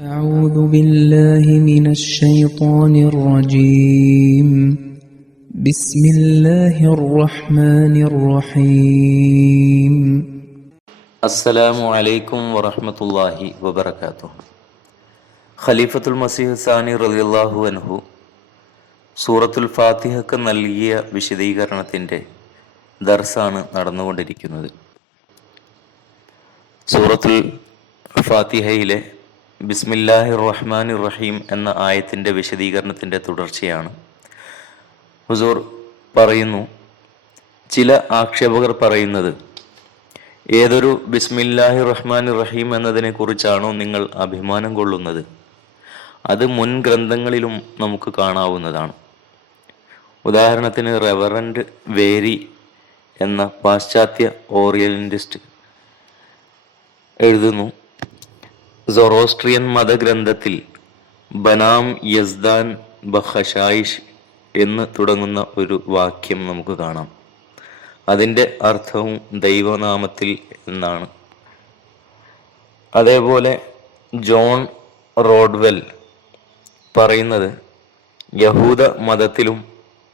أعوذ بالله من الشيطان الرجيم بسم الله الرحمن الرحيم അസ്സലാമു അലൈക്കും വറഹ്മത്തുള്ളാഹി വബറകാതുഹു. ഖലീഫത്തുൽ മസീഹ് സാനി റളിയല്ലാഹു അൻഹു സൂറത്തുൽ ഫാത്തിഹക്ക് നൽകിയ വിശദീകരണത്തിൻ്റെ ദർസാണ് നടന്നുകൊണ്ടിരിക്കുന്നത്. സൂറത്തുൽ ഫാത്തിഹയിലെ ബിസ്മില്ലാഹിർ റഹ്മാനിർ റഹീം എന്ന ആയത്തിൻ്റെ വിശദീകരണത്തിൻ്റെ തുടർച്ചയാണ്. ഹുസൂർ പറയുന്നു, ചില ആക്ഷേപകർ പറയുന്നത്, ഏതൊരു ബിസ്മില്ലാഹി റഹ്മാനി റഹീം എന്നതിനെ കുറിച്ചാണോ നിങ്ങൾ അഭിമാനം കൊള്ളുന്നത്, അത് മുൻ ഗ്രന്ഥങ്ങളിലും നമുക്ക് കാണാവുന്നതാണ്. ഉദാഹരണത്തിന് റെവറൻഡ് വേരി എന്ന പാശ്ചാത്യ ഓറിയന്റിസ്റ്റ് എഴുതുന്നു, സൊറോസ്ട്രിയൻ മതഗ്രന്ഥത്തിൽ ബനാം യസ്ദാൻ ബഖശായിഷ് എന്ന് തുടങ്ങുന്ന ഒരു വാക്യം നമുക്ക് കാണാം. അതിൻ്റെ അർത്ഥവും ദൈവനാമത്തിൽ എന്നാണ്. അതേപോലെ ജോൺ റോഡ്വെൽ പറയുന്നത്, യഹൂദ മതത്തിലും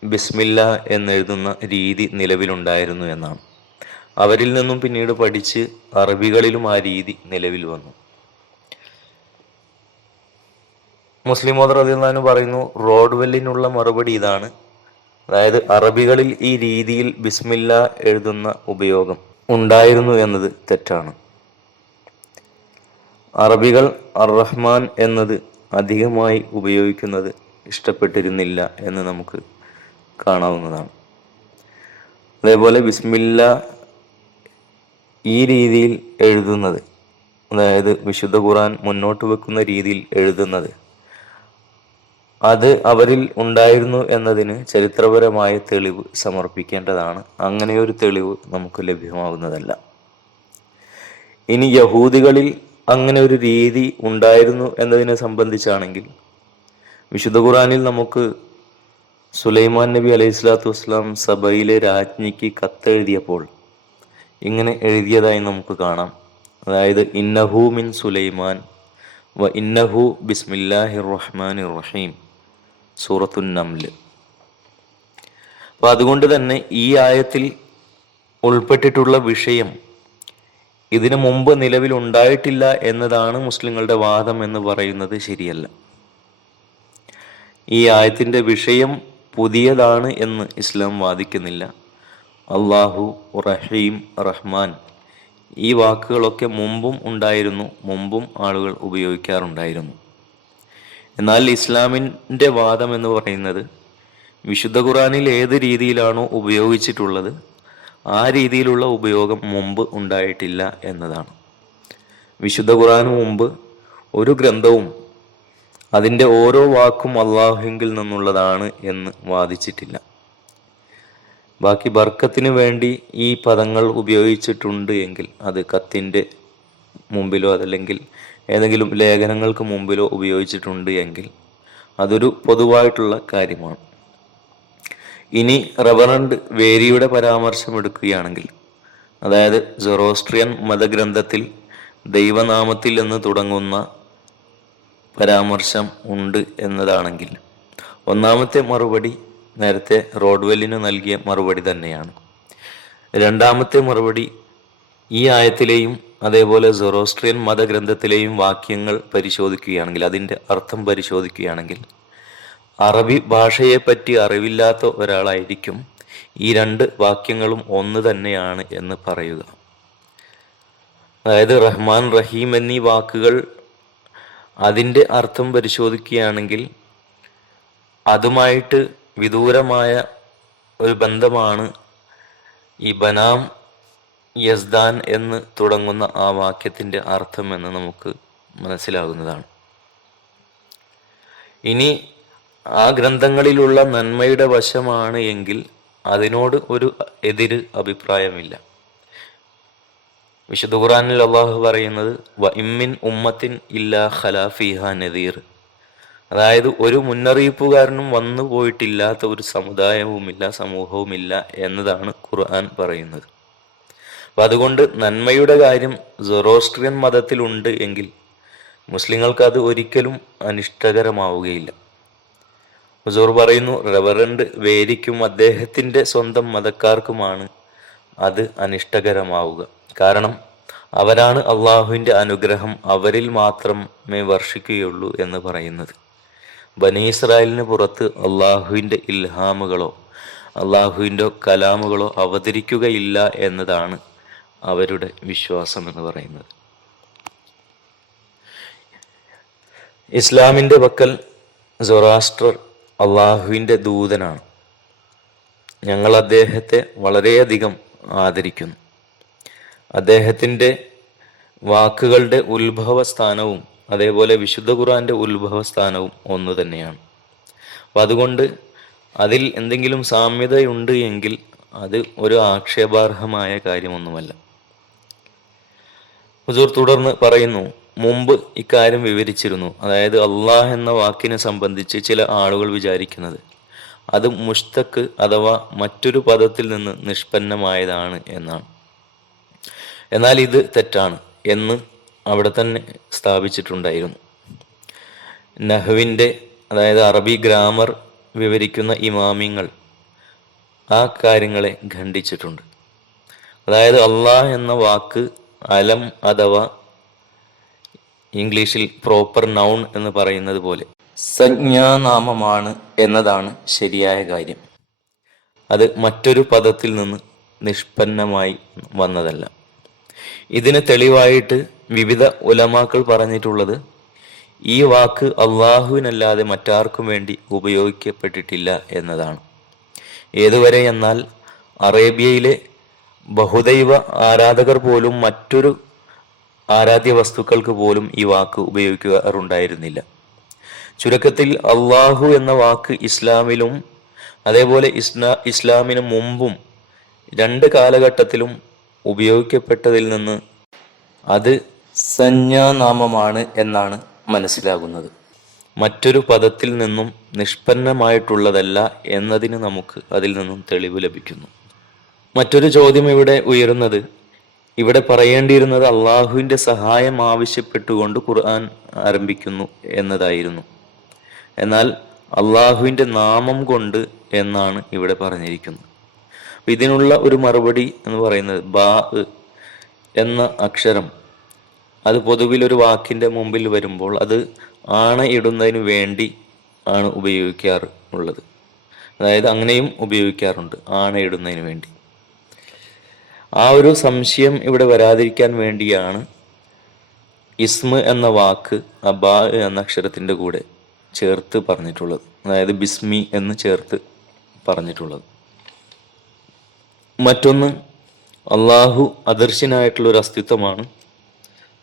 ബിസ്മില്ല എന്നെഴുതുന്ന രീതി നിലവിലുണ്ടായിരുന്നു എന്നാണ്. അവരിൽ നിന്നും പിന്നീട് പഠിച്ച് അറബികളിലും ആ രീതി നിലവിൽ വന്നു. മുസ്ലിം മോദർ റളിയല്ലാഹു അൻഹു പറയുന്നു, റോഡ്വെല്ലിനുള്ള മറുപടി ഇതാണ്, അതായത് അറബികളിൽ ഈ രീതിയിൽ ബിസ്മില്ല എഴുതുന്ന ഉപയോഗം ഉണ്ടായിരുന്നു എന്നത് തെറ്റാണ്. അറബികൾ അർ-റഹ്മാൻ എന്നത് അധികമായി ഉപയോഗിക്കുന്നത് ഇഷ്ടപ്പെട്ടിരുന്നില്ല എന്ന് നമുക്ക് കാണാവുന്നതാണ്. അതേപോലെ ബിസ്മില്ല ഈ രീതിയിൽ എഴുതുന്നത്, അതായത് വിശുദ്ധ ഖുർആൻ മുന്നോട്ട് വെക്കുന്ന രീതിയിൽ എഴുതുന്നത്, അത് അവരിൽ ഉണ്ടായിരുന്നു എന്നതിന് ചരിത്രപരമായ തെളിവ് സമർപ്പിക്കേണ്ടതാണ്. അങ്ങനെയൊരു തെളിവ് നമുക്ക് ലഭ്യമാകുന്നതല്ല. ഇനി യഹൂദികളിൽ അങ്ങനെ ഒരു രീതി ഉണ്ടായിരുന്നു എന്നതിനെ സംബന്ധിച്ചാണെങ്കിൽ, വിശുദ്ധ ഖുർആനിൽ നമുക്ക് സുലൈമാൻ നബി അലൈഹി സ്വലാത്തു വസ്സലാം സഭയിലെ രാജ്ഞിക്ക് കത്തെഴുതിയപ്പോൾ ഇങ്ങനെ എഴുതിയതായി നമുക്ക് കാണാം. അതായത് ഇന്നഹു മിൻ സുലൈമാൻ വ ഇന്നഹു ബിസ്മില്ലാഹിർ റഹ്മാനിർ റഹീം, സൂറത്തുൻ നംല്. അപ്പോൾ അതുകൊണ്ട് തന്നെ ഈ ആയത്തിൽ ഉൾപ്പെട്ടിട്ടുള്ള വിഷയം ഇതിനു മുമ്പ് നിലവിലുണ്ടായിട്ടില്ല എന്നതാണ് മുസ്ലിങ്ങളുടെ വാദം എന്ന് പറയുന്നത് ശരിയല്ല. ഈ ആയത്തിൻ്റെ വിഷയം പുതിയതാണ് എന്ന് ഇസ്ലാം വാദിക്കുന്നില്ല. അള്ളാഹു, റഹീം, റഹ്മാൻ ഈ വാക്കുകളൊക്കെ മുമ്പും ഉണ്ടായിരുന്നു, മുമ്പും ആളുകൾ ഉപയോഗിക്കാറുണ്ടായിരുന്നു. എന്നാൽ ഇസ്ലാമിൻ്റെ വാദം എന്ന് പറയുന്നത്, വിശുദ്ധ ഖുർആനിൽ ഏത് രീതിയിലാണോ ഉപയോഗിച്ചിട്ടുള്ളത് ആ രീതിയിലുള്ള ഉപയോഗം മുമ്പ് ഉണ്ടായിട്ടില്ല എന്നതാണ്. വിശുദ്ധ ഖുർആന് മുമ്പ് ഒരു ഗ്രന്ഥവും അതിൻ്റെ ഓരോ വാക്കും അള്ളാഹുവിൽ നിന്നുള്ളതാണ് എന്ന് വാദിച്ചിട്ടില്ല. ബാക്കി ബർക്കത്തിന് വേണ്ടി ഈ പദങ്ങൾ ഉപയോഗിച്ചിട്ടുണ്ട് എങ്കിൽ അത് കത്തിൻ്റെ മുമ്പിലോ അതല്ലെങ്കിൽ ഏതെങ്കിലും ലേഖനങ്ങൾക്ക് മുമ്പിലോ ഉപയോഗിച്ചിട്ടുണ്ട് എങ്കിൽ അതൊരു പൊതുവായിട്ടുള്ള കാര്യമാണ്. ഇനി റെവറൻഡ് വേരിയുടെ പരാമർശം എടുക്കുകയാണെങ്കിൽ, അതായത് സൊറോസ്ട്രിയൻ മതഗ്രന്ഥത്തിൽ ദൈവനാമത്തിൽ എന്ന് തുടങ്ങുന്ന പരാമർശം ഉണ്ട് എന്നതാണെങ്കിൽ, ഒന്നാമത്തെ മറുപടി നേരത്തെ റോഡ്വെല്ലിന് നൽകിയ മറുപടി തന്നെയാണ്. രണ്ടാമത്തെ മറുപടി, ഈ ആയത്തിലെയും അതേപോലെ സൊറോസ്ട്രിയൻ മതഗ്രന്ഥത്തിലെയും വാക്യങ്ങൾ പരിശോധിക്കുകയാണെങ്കിൽ, അതിൻ്റെ അർത്ഥം പരിശോധിക്കുകയാണെങ്കിൽ, അറബി ഭാഷയെപ്പറ്റി അറിവില്ലാത്ത ഒരാളായിരിക്കും ഈ രണ്ട് വാക്യങ്ങളും ഒന്ന് തന്നെയാണ് എന്ന് പറയുക. അതായത് റഹ്മാൻ, റഹീം എന്നീ വാക്കുകൾ അതിൻ്റെ അർത്ഥം പരിശോധിക്കുകയാണെങ്കിൽ അതുമായിട്ട് വിദൂരമായ ഒരു ബന്ധമാണ് ഈ ബനാം യസ്ദാൻ എന്ന് തുടങ്ങുന്ന ആ വാക്യത്തിൻ്റെ അർത്ഥം എന്ന് നമുക്ക് മനസ്സിലാകുന്നതാണ്. ഇനി ആ ഗ്രന്ഥങ്ങളിലുള്ള നന്മയുടെ വശമാണ് എങ്കിൽ അതിനോട് ഒരു എതിര് അഭിപ്രായമില്ല. വിശുദ്ധ ഖുർആനിൽ അള്ളാഹു പറയുന്നത്, വ ഇമ്മിൻ ഉമ്മത്തിൻ ഇല്ലാ ഖലാ ഫീഹാ നദീർ, അതായത് ഒരു മുന്നറിയിപ്പുകാരനും വന്നു പോയിട്ടില്ലാത്ത ഒരു സമുദായവുമില്ല, സമൂഹവുമില്ല എന്നതാണ് ഖുർആൻ പറയുന്നത്. അപ്പം അതുകൊണ്ട് നന്മയുടെ കാര്യം സൊറോസ്ട്രിയൻ മതത്തിലുണ്ട് എങ്കിൽ മുസ്ലിങ്ങൾക്ക് അത് ഒരിക്കലും അനിഷ്ടകരമാവുകയില്ല. ഹുസൂർ പറയുന്നു, റവറൻഡ് വേരിക്കും അദ്ദേഹത്തിൻ്റെ സ്വന്തം മതക്കാർക്കുമാണ് അത് അനിഷ്ടകരമാവുക. കാരണം അവരാണ് അള്ളാഹുവിൻ്റെ അനുഗ്രഹം അവരിൽ മാത്രമേ വർഷിക്കുകയുള്ളൂ എന്ന് പറയുന്നത്. ബനി ഇസ്രായേലിന് പുറത്ത് അള്ളാഹുവിൻ്റെ ഇൽഹാമുകളോ അള്ളാഹുവിൻ്റെ കലാമുകളോ അവതരിക്കുകയില്ല എന്നതാണ് അവരുടെ വിശ്വാസം എന്ന് പറയുന്നത്. ഇസ്ലാമിൻ്റെ പക്കൽ സൊറാസ്ട്രർ അള്ളാഹുവിൻ്റെ ദൂതനാണ്. ഞങ്ങൾ അദ്ദേഹത്തെ വളരെയധികം ആദരിക്കുന്നു. അദ്ദേഹത്തിൻ്റെ വാക്കുകളുടെ ഉത്ഭവസ്ഥാനവും അതേപോലെ വിശുദ്ധ ഖുർആന്റെ ഉത്ഭവസ്ഥാനവും ഒന്നു തന്നെയാണ്. അപ്പം അതുകൊണ്ട് അതിൽ എന്തെങ്കിലും സാമ്യതയുണ്ട് എങ്കിൽ അത് ഒരു ആക്ഷേപാർഹമായ കാര്യമൊന്നുമല്ല. ഹുസൂർ തുടർന്ന് പറയുന്നു, മുമ്പ് ഇക്കാര്യം വിവരിച്ചിരുന്നു. അതായത് അള്ളാഹ് എന്ന വാക്കിനെ സംബന്ധിച്ച് ചില ആളുകൾ വിചാരിക്കുന്നത് അത് മുഷ്തഖ് അഥവാ മറ്റൊരു പദത്തിൽ നിന്ന് നിഷ്പന്നമായതാണ് എന്നാണ്. എന്നാൽ ഇത് തെറ്റാണ് എന്ന് അവിടെ തന്നെ സ്ഥാപിച്ചിട്ടുണ്ടായിരുന്നു. നഹ്വിൻ്റെ അതായത് അറബി ഗ്രാമർ വിവരിക്കുന്ന ഇമാമിങ്ങൾ ആ കാര്യങ്ങളെ ഖണ്ഡിച്ചിട്ടുണ്ട്. അതായത് അള്ളാഹ് എന്ന വാക്ക് അലം അഥവാ ഇംഗ്ലീഷിൽ പ്രോപ്പർ നൗൺ എന്ന് പറയുന്നത് പോലെ സംജ്ഞാനാമമാണ് എന്നതാണ് ശരിയായ കാര്യം. അത് മറ്റൊരു പദത്തിൽ നിന്ന് നിഷ്പന്നമായി വന്നതല്ല. ഇതിന് തെളിവായിട്ട് വിവിധ ഉലമാക്കൾ പറഞ്ഞിട്ടുള്ളത് ഈ വാക്ക് അള്ളാഹുവിനല്ലാതെ മറ്റാർക്കും വേണ്ടി ഉപയോഗിക്കപ്പെട്ടിട്ടില്ല എന്നതാണ്. ഏതുവരെ എന്നാൽ അറേബ്യയിലെ ബഹുദൈവ ആരാധകർ പോലും മറ്റൊരു ആരാധ്യ വസ്തുക്കൾക്ക് പോലും ഈ വാക്ക് ഉപയോഗിക്കാറുണ്ടായിരുന്നില്ല. ചുരുക്കത്തിൽ അള്ളാഹു എന്ന വാക്ക് ഇസ്ലാമിലും അതേപോലെ ഇസ്ലാമിന് മുമ്പും രണ്ട് കാലഘട്ടത്തിലും ഉപയോഗിക്കപ്പെട്ടതിൽ നിന്ന് അത് സംജ്ഞാനാമമാണ് എന്നാണ് മനസ്സിലാകുന്നത്. മറ്റൊരു പദത്തിൽ നിന്നും നിഷ്പന്നമായിട്ടുള്ളതല്ല എന്നതിന് നമുക്ക് അതിൽ നിന്നും തെളിവ് ലഭിക്കുന്നു. മറ്റൊരു ചോദ്യം ഇവിടെ ഉയരുന്നത്, ഇവിടെ പറയേണ്ടിയിരുന്നത് അള്ളാഹുവിൻ്റെ സഹായം ആവശ്യപ്പെട്ടുകൊണ്ട് ഖുർആൻ ആരംഭിക്കുന്നു എന്നതായിരുന്നു. എന്നാൽ അള്ളാഹുവിൻ്റെ നാമം കൊണ്ട് എന്നാണ് ഇവിടെ പറഞ്ഞിരിക്കുന്നത്. ഇതിനുള്ള ഒരു മറുപടി എന്ന് പറയുന്നത് ബാ എന്ന അക്ഷരം അത് പൊതുവിൽ ഒരു വാക്കിൻ്റെ മുമ്പിൽ വരുമ്പോൾ അത് ആണയിടുന്നതിന് വേണ്ടി ആണ് ഉപയോഗിക്കാറുള്ളത്. അതായത് അങ്ങനെയും ഉപയോഗിക്കാറുണ്ട്, ആണയിടുന്നതിന് വേണ്ടി. ആ ഒരു സംശയം ഇവിടെ വരാതിരിക്കാൻ വേണ്ടിയാണ് ഇസ്മ എന്ന വാക്ക് അബാ എന്ന അക്ഷരത്തിൻ്റെ കൂടെ ചേർത്ത് പറഞ്ഞിട്ടുള്ളത്. അതായത് ബിസ്മി എന്ന് ചേർത്ത് പറഞ്ഞിട്ടുള്ളത്. മറ്റൊന്ന്, അള്ളാഹു അദർശനായിട്ടുള്ള ഒരു അസ്തിത്വമാണ്.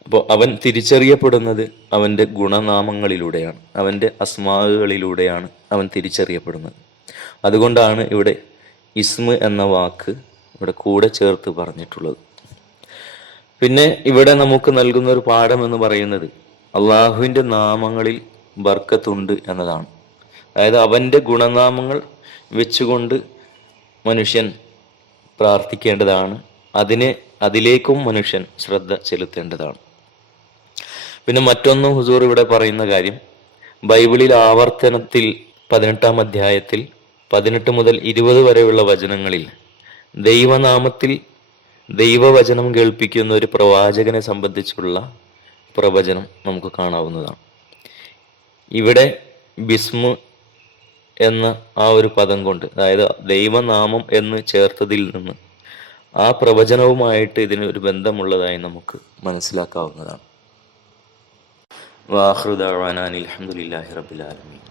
അപ്പോൾ അവൻ തിരിച്ചറിയപ്പെടുന്നത് അവൻ്റെ ഗുണനാമങ്ങളിലൂടെയാണ്, അവൻ്റെ അസ്മാകളിലൂടെയാണ് അവൻ തിരിച്ചറിയപ്പെടുന്നത്. അതുകൊണ്ടാണ് ഇവിടെ ഇസ്മ എന്ന വാക്ക് ഇവിടെ കൂടെ ചേർത്ത് പറഞ്ഞിട്ടുള്ളത്. പിന്നെ ഇവിടെ നമുക്ക് നൽകുന്ന ഒരു പാഠം എന്ന് പറയുന്നത് അള്ളാഹുവിൻ്റെ നാമങ്ങളിൽ ബർക്കത്തുണ്ട് എന്നതാണ്. അതായത് അവൻ്റെ ഗുണനാമങ്ങൾ വെച്ചുകൊണ്ട് മനുഷ്യൻ പ്രാർത്ഥിക്കേണ്ടതാണ്, അതിലേക്കും മനുഷ്യൻ ശ്രദ്ധ ചെലുത്തേണ്ടതാണ്. പിന്നെ മറ്റൊന്ന് ഹുസൂർ ഇവിടെ പറയുന്ന കാര്യം, ബൈബിളിൽ ആവർത്തനത്തിൽ 18-ാം അധ്യായത്തിൽ 18 മുതൽ 20 വരെയുള്ള വചനങ്ങളിൽ ദൈവനാമത്തിൽ ദൈവവചനം കേൾപ്പിക്കുന്ന ഒരു പ്രവാചകനെ സംബന്ധിച്ചുള്ള പ്രവചനം നമുക്ക് കാണാവുന്നതാണ്. ഇവിടെ ബിസ്മു എന്ന ആ ഒരു പദം കൊണ്ട്, അതായത് ദൈവനാമം എന്ന് ചേർത്തതിൽ നിന്ന് ആ പ്രവചനവുമായിട്ട് ഇതിന് ഒരു ബന്ധമുള്ളതായി നമുക്ക് മനസ്സിലാക്കാവുന്നതാണ്. വാഖിറു ദഅ്വാനാ അൽഹംദുലില്ലാഹി റബ്ബിൽ ആലമീൻ.